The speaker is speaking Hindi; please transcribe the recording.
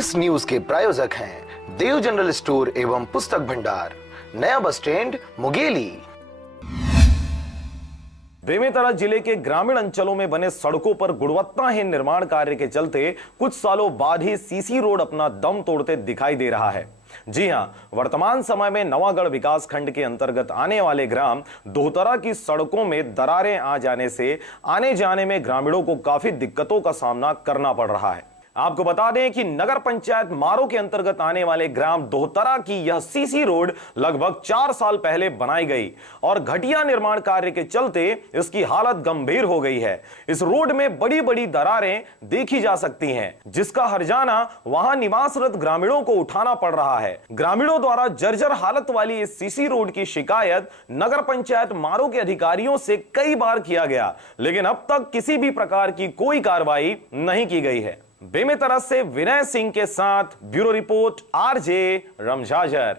इस न्यूज के प्रायोजक हैं देव जनरल स्टोर एवं पुस्तक भंडार, नया बस स्टैंड, मुंगेली। बेमेतरा जिले के ग्रामीण अंचलों में बने सड़कों पर गुणवत्ताहीन निर्माण कार्य के चलते कुछ सालों बाद ही सीसी रोड अपना दम तोड़ते दिखाई दे रहा है। जी हां, वर्तमान समय में नवागढ़ विकास खंड के अंतर्गत आने वाले ग्राम दोहतरा की सड़कों में दरारें आ जाने से आने जाने में ग्रामीणों को काफी दिक्कतों का सामना करना पड़ रहा है। आपको बता दें कि नगर पंचायत मारो के अंतर्गत आने वाले ग्राम दोहतरा की यह सीसी रोड लगभग 4 साल पहले बनाई गई और घटिया निर्माण कार्य के चलते इसकी हालत गंभीर हो गई है। इस रोड में बड़ी बड़ी दरारें देखी जा सकती हैं, जिसका हर्जाना वहां निवासरत ग्रामीणों को उठाना पड़ रहा है। ग्रामीणों द्वारा जर्जर हालत वाली इस सीसी रोड की शिकायत नगर पंचायत मारो के अधिकारियों से कई बार किया गया, लेकिन अब तक किसी भी प्रकार की कोई कार्रवाई नहीं की गई है। बेमेतरा से विनय सिंह के साथ ब्यूरो रिपोर्ट, आरजे रमजाजर।